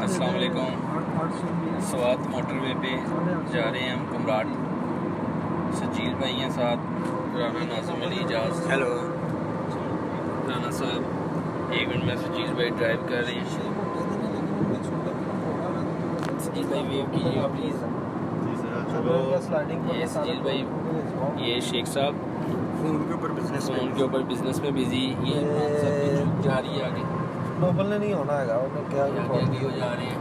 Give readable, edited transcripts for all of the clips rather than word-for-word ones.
अस्सलाम वालेकुम। स्वात मोटरवे पे जा रहे हैं हम कमराट। सजील भाई हैं साथ, राना नाज़िम अली इजाज़। हेलो राना साहब, एक मिनट में सजील भाई ड्राइव कर रहे हैं। सजील भाई वेव कीजिएगा प्लीज़। ये सजील भाई, ये शेख साहब फ़ोन के ऊपर बिजनेस में बिजी। ये सब जा रही है आगे, नोबल ने नहीं होना है, उन्हें क्या आगे हो जा रहे हैं।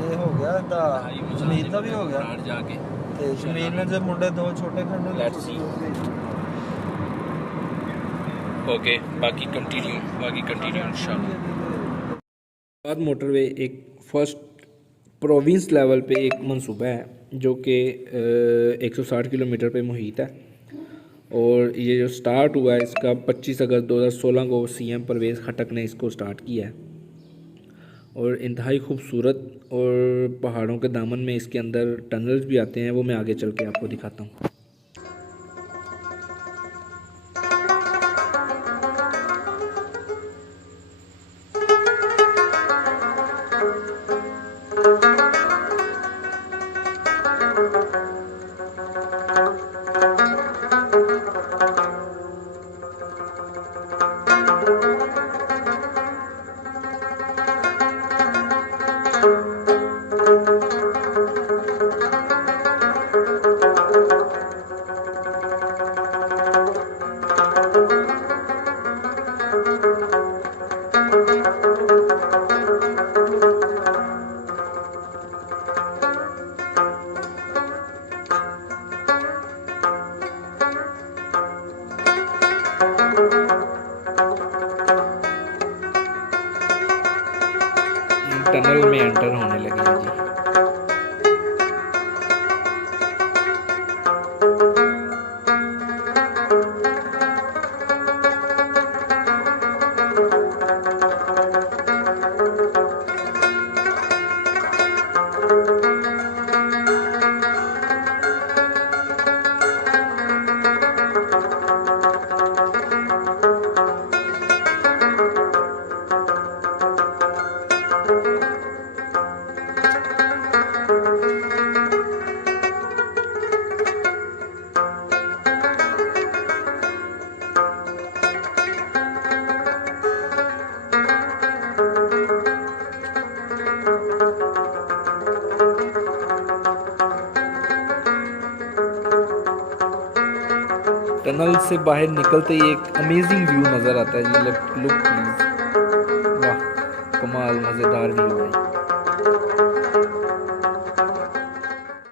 ये हो गया दा जमीन का भी हो गया जाके ते जमीन ने जब मुंडे दो छोटे खंडे लेट्स सी। ओके, बाकी कंटिन्यू इंशाल्लाह। बाद मोटरवे एक फर्स्ट प्रोविंस लेवल पे एक मंसूबा है जो कि 160 किलोमीटर पे मुहित है, और ये जो स्टार्ट हुआ है इसका 25 अगस्त 2016 को सीएम परवेज़ खटक ने इसको स्टार्ट किया है। और इंतहाई खूबसूरत और पहाड़ों के दामन में इसके अंदर टनल्स भी आते हैं, वो मैं आगे चल के आपको दिखाता हूँ। टनल में एंटर होने लगे हैं जी। टनल से बाहर निकलते ही एक अमेजिंग व्यू नज़र आता है जी। लुक प्लीज़, वाह कमाल, मज़ेदार व्यू है।